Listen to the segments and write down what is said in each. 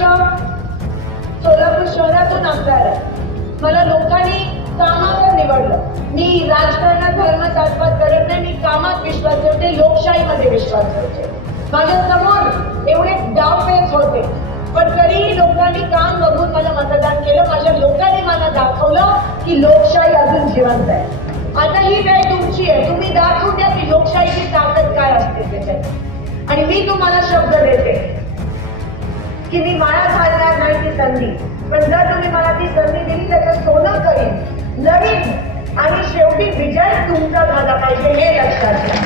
सोलापूर शहरातून आमदार आहे. मला लोकांनी कामावर निवडलं. मी राजकारणात धर्मात आस्वाद करत नाही. मी कामात विश्वास ठेवते, लोकशाहीमध्ये विश्वास ठेवते. माझ्या समोर एवढे डावपेच होते, पण तरीही लोकांनी काम बघून मला मतदान केलं. माझ्या लोकांनी मला दाखवलं की लोकशाही अजून जिवंत आहे. आता ही वेळ तुमची आहे. तुम्ही दाखवून द्या की लोकशाहीची ताकद काय असते त्याच्यात. आणि मी तुम्हाला शब्द देते की मी माळा घालणार नाही ती संधी, पण जर तुम्ही मला ती संधी दिली त्याचं सोनं करीन, लढीन आणि शेवटी विजय तुमचा झाला पाहिजे हे लक्षात घ्या.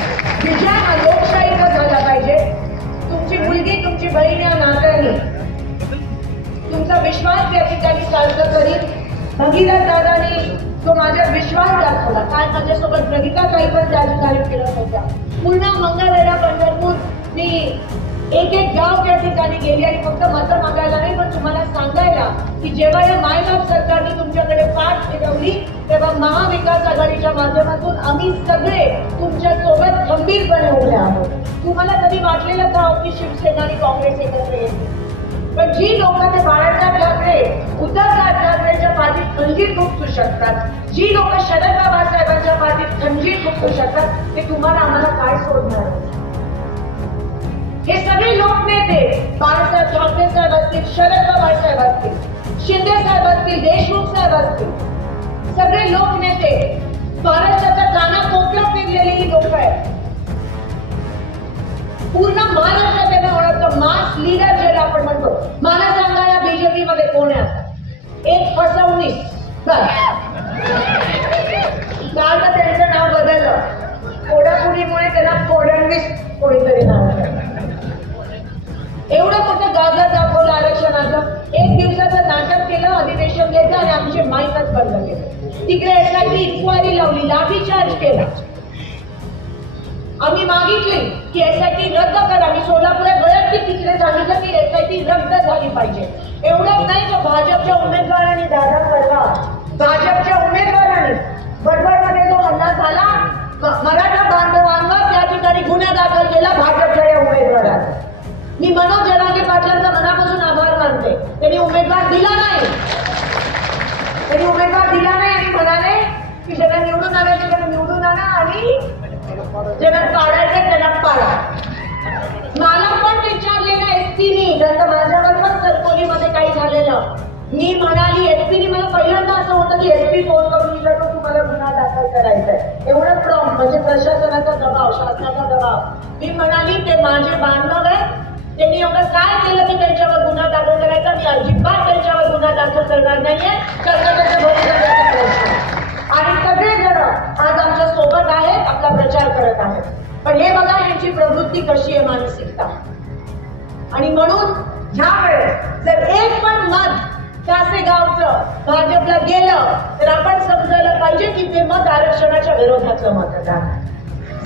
विजय हा लोकशाहीचा झाला पाहिजे. तुमची मुलगी, तुमची बहीण या नात्याने तुमचा विश्वास या ठिकाणी सार्थ करीन. भगीरथ दादांनी तो माझ्या विश्वास दाखवला. काय माझ्यासोबत ललिता काही पण त्या ठिकाणी फिरत होत्या. पूर्ण मंगळवेढा, पंढरपूर, मी एक गाव त्या ठिकाणी गेली आणि फक्त मतं मागायला नाही, पण तुम्हाला सांगायला की जेव्हा या मायबाप सरकारने तुमच्याकडे पाठ फिरवली तेव्हा महाविकास आघाडीच्या माध्यमातून आम्ही सगळे तुमच्या सोबत खंबीरपणे उभे आहोत. तुम्हाला कधी वाटलेलं का की शिवसेना आणि काँग्रेस एकत्र येतील? पण जी लोक ते बाळासाहेब ठाकरे, उद्धवसाहेब ठाकरेच्या पाठीत खंजीर खुपसू शकतात, जी लोक शरद पवार साहेबांच्या पाठीत खंजीर खुपसू शकतात, ते तुम्हाला आम्हाला काय सोडणार? हे सगळे लोकनेते, बाळासाहेब ठाकरे साहेब असतील, शरद पवार साहेब असतील, शिंदे साहेब असतील, देशमुख साहेब असतील, सगळे लोकनेते महाराष्ट्राच्या कानाकोपऱ्यात फिरलेली ही लोक आहेत. पूर्ण महाराष्ट्र त्यांना ओळखतं. मास लीडर ज्याला आपण म्हणतो. मला सांगायला बीजेपी मध्ये कोण आहे? एक फसवणीस. काल तर त्यांचं नाव बदललं. फोडाफोडीमुळे त्यांना फडणवीस कोणीतरी नाव आहे. एवढं मोठं गाजर दाखवलं आरक्षणाचं. एक दिवसाचं नाटक केलं, अधिवेशन घेतलं आणि आमचे माईकच बंद केले. तिकडे एसआयटी इन्क्वायरी लावली, लाठीचार्ज केला. आम्ही मागितली की एसआयटी रद्द करा. मी सोलापुरात वैयक्तिक तिकडे सांगितलं की एसआयटी रद्द झाली पाहिजे. एवढंच नाही, तो भाजपच्या उमेदवारांनी दादा करला, भाजपच्या उमेदवारांनी बडबडमध्ये जो हल्ला झाला मराठा बांधवांवर, त्या ठिकाणी गुन्हा दाखल केला भाजपच्या या उमेदवारांनी. मी मनोज जरांगे पाटलांचा मनापासून आभार मानते. त्यांनी उमेदवार दिला नाही. आणि म्हणाले की ज्यांना निवडून आणायचे त्यांना निवडून आणा आणि ज्यांना पाडायचं त्यांना पाडा. मला पण विचारलेलं एसपीनी, जसं माझ्यावर पण सरकोलीमध्ये काही झालेलं, मी म्हणाली एसपीनी, मला पहिल्यांदा असं होतं की एसपी फोन करून विचारतो तुम्हाला गुन्हा दाखल करायचा आहे. एवढं प्रॉम्प्ट, म्हणजे प्रशासनाचा दबाव, शासनाचा दबाव. मी म्हणाली ते माझे बांधव आहे, त्यांनी एवढं काय केलं की त्यांच्यावर गुन्हा दाखल करायचा? मी अजिबात त्यांच्यावर गुन्हा दाखल करणार नाहीये. आणि सगळेजण आज आमच्या सोबत आहेत, आपला प्रचार करत आहेत. पण हे बघा यांची प्रवृत्ती कशी आहे, मानसिकता. आणि म्हणून ह्या वेळेस जर एक पण मत कासेगावचं भाजपला गेलं तर आपण समजायला पाहिजे की ते मत आरक्षणाच्या विरोधातलं मतदान.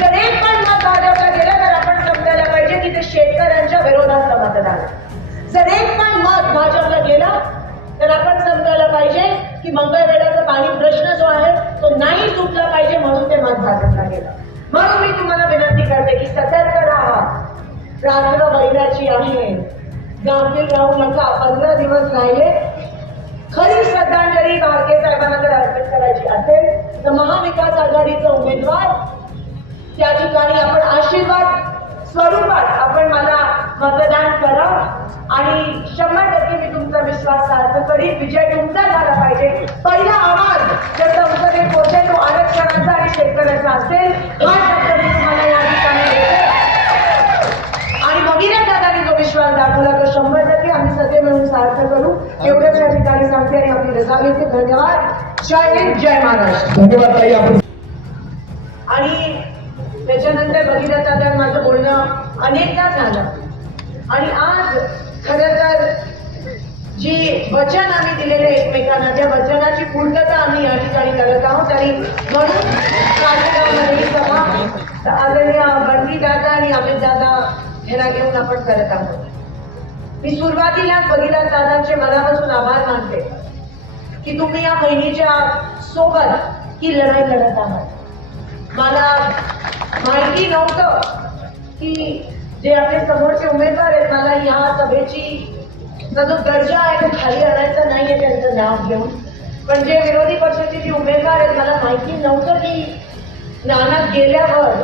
जर एक पण मत भाजपला गेलं तर आपण समजायला पाहिजे की ते शेतकऱ्यांच्या विरोधातलं मतदान. जर एक पण मत भाजपला गेलं तर आपण समजायला पाहिजे की मंगळवेढ्याचा पाणी प्रश्न जो आहे तो नाही सुटला पाहिजे, म्हणून ते मत भाजपला गेलं. म्हणून मी तुम्हाला विनंती करते की सतर्क राहा. रात्र वैराची आहे, गांभीर राहू नका. 15 दिवस राहिले. खरी श्रद्धांजली भारके साहेबांना जर अर्पित करायची असेल तर महाविकास आघाडीचा उमेदवार त्या ठिकाणी आपण आशीर्वाद स्वरूपात आपण मला मतदान करा आणि 100% मी तुमचा विश्वास सार्थ करीन. विजय तुमचा झाला पाहिजे. पहिला आवाज जर संसदेत पोहोचेल तो आरक्षणाचा आणि शेतकऱ्याचा असेल. हा शब्द मी तुम्हाला या ठिकाणी देते. आणि भगीरथ दादांनी जो विश्वास दाखवला तो 100% आम्ही सगळे मिळून सार्थ करू. एवढंच या ठिकाणी सांगते आणि आपली रजा घेते. धन्यवाद. जय हिंद, जय महाराष्ट्र. धन्यवाद ताई. आपण आणि त्याच्यानंतर भगीरथ दादा माझं बोलणं अनेकदा झालं. आणि आज खरं तर जी वचन आम्ही दिलेले एकमेकांना, त्या वचनाची पूर्तता आम्ही या ठिकाणी करत आहोत. आणि म्हणून कासेगावमध्ये ही सभा आदरणीय बंटी दादा आणि अमित दादा यांना घेऊन आपण करत आहोत. मी सुरुवातीला भगीरथ दादांचे मनापासून आभार मानते की तुम्ही या बहिणीच्या सोबत ही लढाई लढत आहात. मला माहिती नव्हतं की जे आपले समोरचे उमेदवार आहेत, मला या सभेची जो दर्जा आहे तो खाली आणायचा नाहीये त्यांचं नाव घेऊन. पण जे विरोधी पक्षाचे जे उमेदवार आहेत मला माहिती नव्हतं की नानात गेल्यावर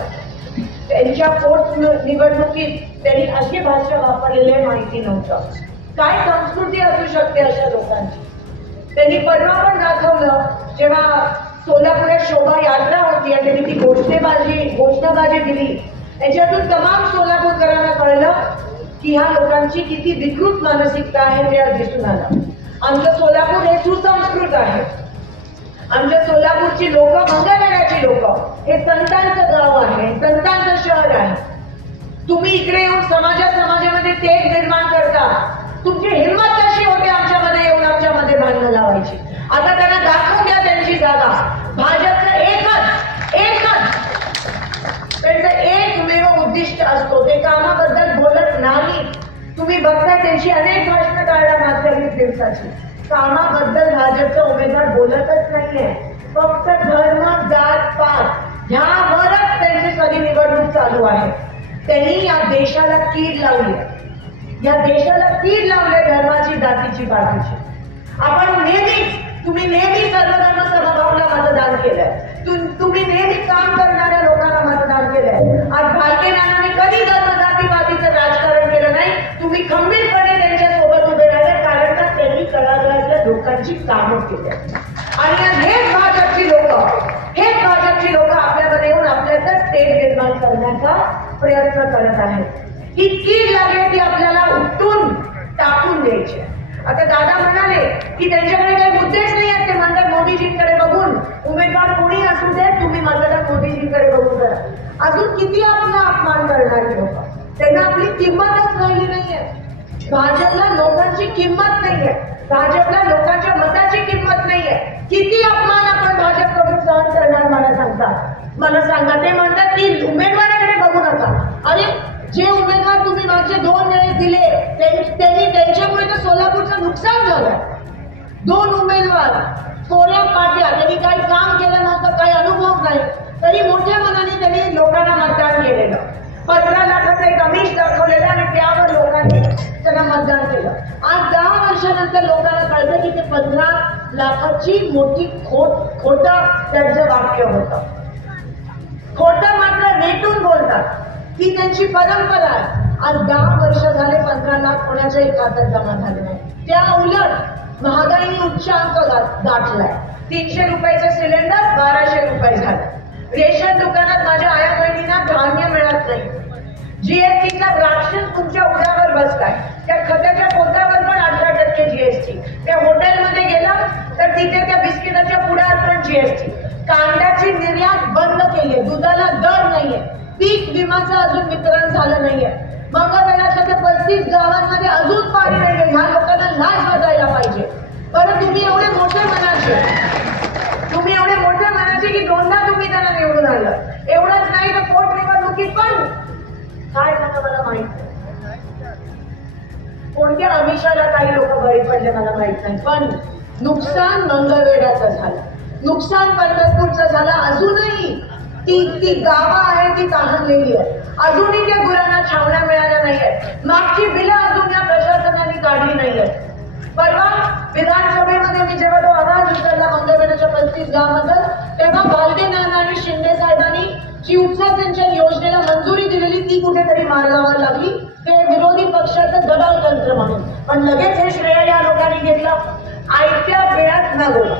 त्यांच्या पोटनिवडणुकीत त्यांनी अशी भाषा वापरलेली माहिती नव्हतं. काय संस्कृती असू शकते अशा लोकांची. त्यांनी परवा पण दाखवलं जेव्हा सोलापुरात शोभा यात्रा होती आणि त्यांनी ती घोषणाबाजी दिली. याच्यातून तमाम सोलापूरकरांना कळलं की ह्या लोकांची किती विकृत मानसिकता आहे ते आज दिसून आलं. आमचं सोलापूर हे सुसंस्कृत आहे. आमच्या सोलापूरची लोक मंगळवेढ्याची लोक हे संतांचं गाव आहे, संतांचं शहर आहे. तुम्ही इकडे येऊन समाजामध्ये तेढ निर्माण करता. तुमची हिंमत कशी होते आमच्यामध्ये येऊन आमच्यामध्ये भांडणं लावायची. आता त्यांना दाखवून द्या त्यांची जागा. भाजपचं एकच त्यांचं एकमेव उद्दिष्ट असतो, ते कामाबद्दल बोलत नाही. तुम्ही बघता त्यांची अनेक भाषणं काढला मागच्या 20 दिवसाची. कामाबद्दल भाजपचा उमेदवार बोलतच नाहीये. फक्त धर्म, जात, पात ह्यावरच त्यांची सगळी निवडणूक चालू आहे. त्यांनी या देशाला कीड लावली, या देशाला कीड लावली धर्माची, जातीची, पातीची. तुम्ही नेहमी सर्वधर्म समभावला मतदान केलंय. तुम्ही नेहमी काम करणाऱ्या लोकांना मतदान केलंय. आज भारतीय नानांनी कधी धर्म, जाती, पातीचं राजकारण केलं नाही. तुम्ही खंबीरपणे त्यांच्या सोबत उभे राहिले कारण का त्यांनी तळागाळातल्या लोकांची कामं केली. आणि हेच भाजपची लोक आपल्यामध्ये येऊन आपल्यातच तेढ निर्माण करण्याचा प्रयत्न करत आहेत. ही कीड लागेल ती आपल्याला उठून टाकून द्यायची. आता दादा म्हणाले की त्यांच्याकडे काही मुद्देच नाही आहेत. ते म्हणतात मोदीजींकडे बघून उमेदवार कोणी असू दे तुम्ही मतदान मोदीजींकडे बघून करा. अजून किती आपला अपमान करणारे लोक. त्यांना आपली किंमतच राहिली नाहीये. भाजपला लोकांची किंमत नाहीये. भाजपला लोकांच्या मताची किंमत नाहीये. किती अपमान आपण भाजपकडून सहन करणार मला सांगा. ते म्हणतात की उमेदवाराकडे बघू नका. अरे जे उमेदवार तुम्ही मागचे 2 वेळेस दिले त्यांच्यामुळे तर सोलापूरचं नुकसान झालं. 2 उमेदवार कोऱ्या पाट्या, त्यांनी काही काम केलं नव्हतं, काही अनुभव नाही, तरी मोठ्या मनाने त्यांनी लोकांना मतदान केलेलं. 15 लाखाचं एक आमिष दाखवलेलं आणि त्यावर लोकांनी त्यांना मतदान केलं. आज 10 वर्षानंतर लोकांना कळतं की ते 15 लाखाची मोठी खोटं त्यांचं वाक्य होतं. खोटं मात्र रेटून बोलतात, ही त्यांची परंपरा आहे. आज 10 वर्ष झाले 15 लाख कोणाच्याही खात्यात जमा झाले नाही. त्या उलट महागाईने उच्चांक गाठलाय. 300 रुपयाचं सिलेंडर 1200 रुपये झालं. रेशन दुकानात माझ्या आया बहिणींना धान्य मिळत नाही. जीएसटीचा राक्षस तुमच्या उड्यावर बसलाय. त्या खताच्या पोत्यावर पण 18% जीएसटी. त्या हॉटेलमध्ये गेला तर तिथे त्या बिस्किटाच्या पुड्यावर पण जीएसटी. कांद्याची निर्यात बंद केली. दुधाला दर नाहीये. पीक विमाचं अजून वितरण झालं नाहीये. मंगळवेढ्याच्या त्या 35 गावांमध्ये अजून पाणी नाहीये. ह्या लोकांना लाज वाजायला पाहिजे. बरं तुम्ही एवढे मोठे मनाचे की 2दा तुम्ही त्यांना निवडून आलं. एवढंच नाही तर पोटनिवडणुकीत पण काय झालं मला माहित नाही. कोणत्या आमिषाला काही लोक बळी पडले मला माहित नाही. पण नुकसान मंगळवेढ्याचं झालं, नुकसान पंढरपूरचं झालं. अजूनही ती गावं आहे ती तहानलेली आहे. अजूनही त्या गुरांना छावण्या मिळाल्या नाहीयेत. मागची बिलं अजून या प्रशासनाने काढली नाहीयेत. परवा विधानसभेमध्ये मी जेव्हा तो आवाज उचलला मंगळवेढ्याच्या 35 गावांबद्दल, तेव्हा बालदे नाना आणि शिंदे साहेबांनी जी उपसा सिंचन योजनेला मंजुरी दिलेली ती कुठेतरी मार्गावर लागली. ते विरोधी पक्षाचं दबाव तंत्र म्हणून. पण लगेच हे श्रेय या लोकांनी घेतलं. आयत्या वेळात न बोला.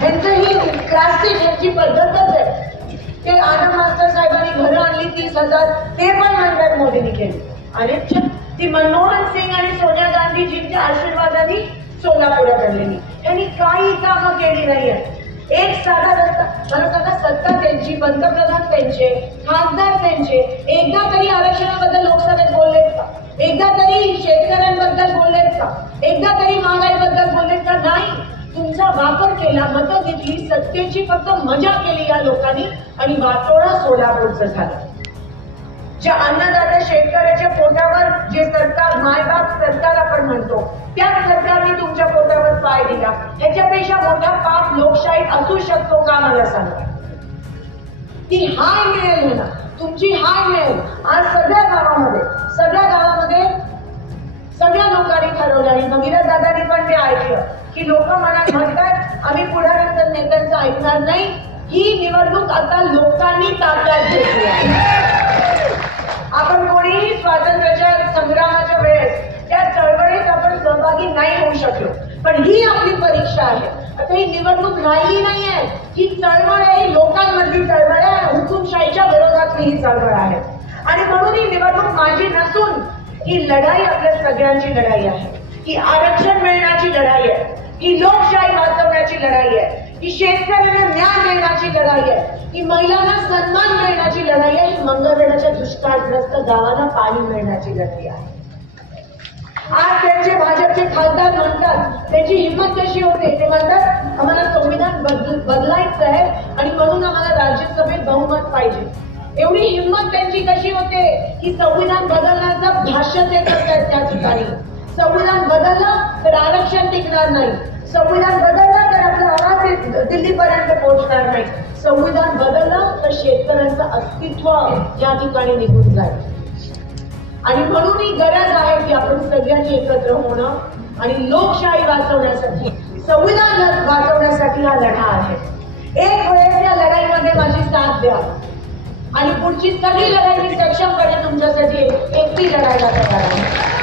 त्यांचं ही क्लासिक यांची पद्धतच आहे. ते आनंद मास्टर साहेबांनी घरं आणली 30,000 ते पण म्हणतात मोदींनी केली. आणि ती मनमोहन सिंग आणि सोनिया गांधीजींच्या आशीर्वादाने सोलापुरात आणलेली. त्यांनी काही कामं केली नाहीये. एक साधा रस्ता मला सांगा. सत्ता त्यांची, पंतप्रधान त्यांचे, खासदार त्यांचे. एकदा तरी आरक्षणाबद्दल लोकसभेत बोललेत का? एकदा तरी शेतकऱ्यांबद्दल बोललेत का? एकदा तरी महागाईबद्दल बोललेत का? नाही. तुमचा वापर केला, मतं घेतली, सत्तेची फक्त मजा केली या लोकांनी आणि वाटोळा सोलापूरचं झालं. ज्या अन्नदाता शेतकऱ्याच्या पोटावर जे सरकार मायबाप सरकार आपण म्हणतो त्याच सरकारने तुमच्या पोटावर पाय दिला. ह्याच्यापेक्षा मोठा पाप लोकशाहीत असू शकतो का मला सांगा. ती हाय मिळेल ना, तुमची हाय मिळेल. आज सगळ्या गावामध्ये सगळ्या लोकांनी ठरवलं आणि भगीरथ दादांनी पण ते ऐकलं की लोक म्हणतात आम्ही पुढाऱ्यांचं नेत्यांचं ऐकणार नाही. ही निवडणूक आता लोकांनी ताब्यात घेतली आहे. आपण कोणीही स्वातंत्र्याच्या संग्रामाच्या वेळेस त्या चळवळीत आपण सहभागी नाही होऊ शकलो, पण ही आपली परीक्षा आहे. आता ही निवडणूक राहिली नाहीये, ही चळवळ आहे, ही लोकांमधली चळवळ आहे, हुकुमशाहीच्या विरोधातली ही चळवळ आहे. आणि म्हणून ही निवडणूक माझी नसून ही लढाई आपल्या सगळ्यांची लढाई आहे. ही आरक्षण मिळण्याची लढाई आहे, ही लोकशाही वाचवण्याची लढाई आहे, ही शेतकऱ्यांना न्याय मिळण्याची लढाई आहे, ही महिलांना सन्मान मिळण्याची लढाई आहे, ही मंगळवेढ्याच्या दुष्काळग्रस्त गावांना पाणी मिळण्याची लढाई आहे. आज त्यांचे भाजपचे खासदार म्हणतात, त्याची हिंमत कशी होते, ते म्हणतात आम्हाला संविधान बदलायचं आहे आणि म्हणून आम्हाला राज्यसभेत बहुमत पाहिजे. एवढी हिंमत त्यांची कशी होते की संविधान बदलण्याचं भाष्य ते करतायत त्या ठिकाणी. संविधान बदललं तर आरक्षण टिकणार नाही, संविधान बदललं तर आपला आवाज दिल्लीपर्यंत पोहोचणार नाही, संविधान बदललं तर शेतकऱ्यांचं अस्तित्व या ठिकाणी निघून जाईल. आणि म्हणून ही गरज आहे की आपण सगळ्यांनी एकत्र होणं आणि लोकशाही वाचवण्यासाठी, संविधान वाचवण्यासाठी हा लढा आहे. एक वेळेस या लढाईमध्ये माझी साथ द्या आणि पुढची सगळी लढाई मी सक्षमपणे तुमच्यासाठी एकटी लढायला तयार आहे.